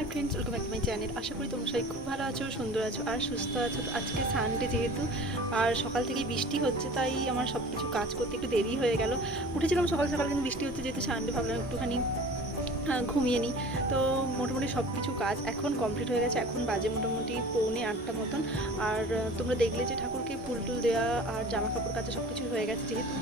High friends, welcome back to my channel. আশা করি তোমরা সবাই খুব ভালো আছো, সুন্দর আছো আর সুস্থ আছো। তো আজকে সানডে যেহেতু আর সকাল থেকেই বৃষ্টি হচ্ছে, তাই আমার সব কিছু কাজ করতে একটু দেরি হয়ে গেল। উঠেছিলাম সকাল সকাল, কিন্তু বৃষ্টি হচ্ছে যেহেতু সানডে, ভাবলাম একটুখানি ঘুমিয়ে নিই। তো মোটামুটি সব কিছু কাজ এখন কমপ্লিট হয়ে গেছে। এখন বাজে মোটামুটি 7:45 মতন। আর তোমরা দেখলে যে ঠাকুরকে ফুল টুল দেওয়া আর জামা কাপড় কাচা সব কিছু হয়ে গেছে। যেহেতু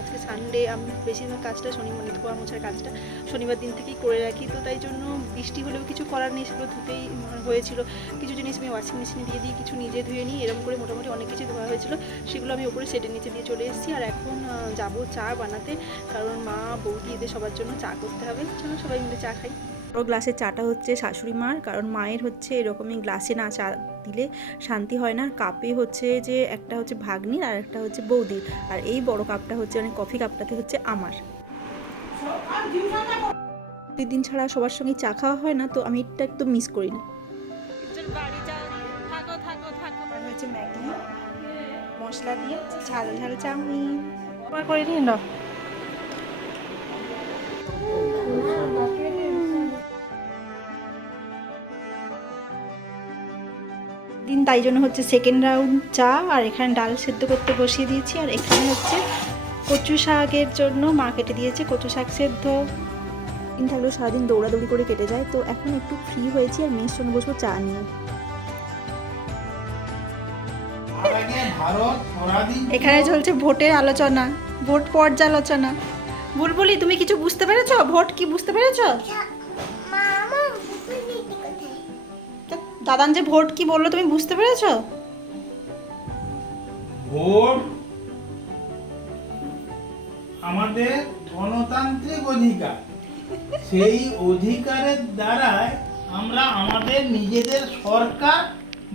আজকে সানডে, আমি বেশিরভাগ কাজটা মানে ধোয়া মোছার কাজটা শনিবার দিন থেকেই করে রাখি। তো তাই জন্য বৃষ্টি হলেও কিছু করার নেই, সেগুলো ধুতেই হয়েছিল। কিছু জিনিস আমি ওয়াশিং মেশিনে দিয়ে দিই, কিছু নিজে ধুয়ে নিই। এরকম করে মোটামুটি অনেক কিছু ধোয়া হয়েছিল, সেগুলো আমি ওপরে সেটের নিচে দিয়ে চলে এসেছি। আর এখন যাব চা বানাতে, কারণ মা বৌদি এদের সবার জন্য চা করতে হবে। চলো সবাই মিলে চা খাই। বড় গ্লাসের চাটা হচ্ছে শাশুড়ি মার, কারণ মায়ের হচ্ছে এরকমই গ্লাসে না চা দিলে শান্তি হয় না। কাপে হচ্ছে যে একটা হচ্ছে ভাগ্নির আর একটা হচ্ছে বৌদির, আর এই বড় কাপটা হচ্ছে মানে কফি কাপটাতে হচ্ছে আমার। দিন ছাড়া সবার সঙ্গে চা খাওয়া হয় না, তো আমি এটা একদম মিস করি না। হচ্ছে ম্যাগি মশলা দিয়ে ঝাল ঝাল চাউমিন করে নিয়ে নাও। দিন তাই জন্য হচ্ছে সেকেন্ড রাউন্ড চা, আর এখানে ডাল সেদ্ধ করতে বসিয়ে দিয়েছি। আর এখানে হচ্ছে কচু শাকের জন্য মা কেটে দিয়েছে কচু শাক সেদ্ধ। দিন থাকলেও সারাদিন দৌড়াদৌড়ি করে কেটে যায়, তো এখন একটু ফ্রি হয়েছি আর মেয়ের সঙ্গে বসবো চা নিয়ে। এখানে চলছে ভোটের আলোচনা, ভোট পর্যালোচনা। বুলবুলি, তুমি কিছু বুঝতে পেরেছো? ভোট কি বুঝতে পেরেছো? দাদান যে ভোট কি বললো তুমি বুঝতে পেরেছো? ভোট আমাদের গণতান্ত্রিক অধিকার। সেই অধিকারের দ্বারাই আমরা আমাদের নিজেদের সরকার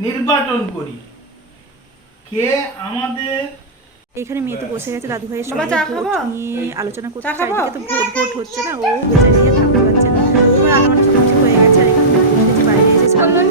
নির্বাচন করি। কে আমাদের এখানে মেয়ে তো বসে গেছে দাদু ভাইয়ের সঙ্গে ভোট নিয়ে আলোচনা করতে। চারিদিকে তো ভোট ভোট হচ্ছে না, ও বেচারি থাকতে পারছে না। রান্নাবান্না সব কিছু হয়ে গেছে, আর এখানে বসেছি বাইরে এসে সামনে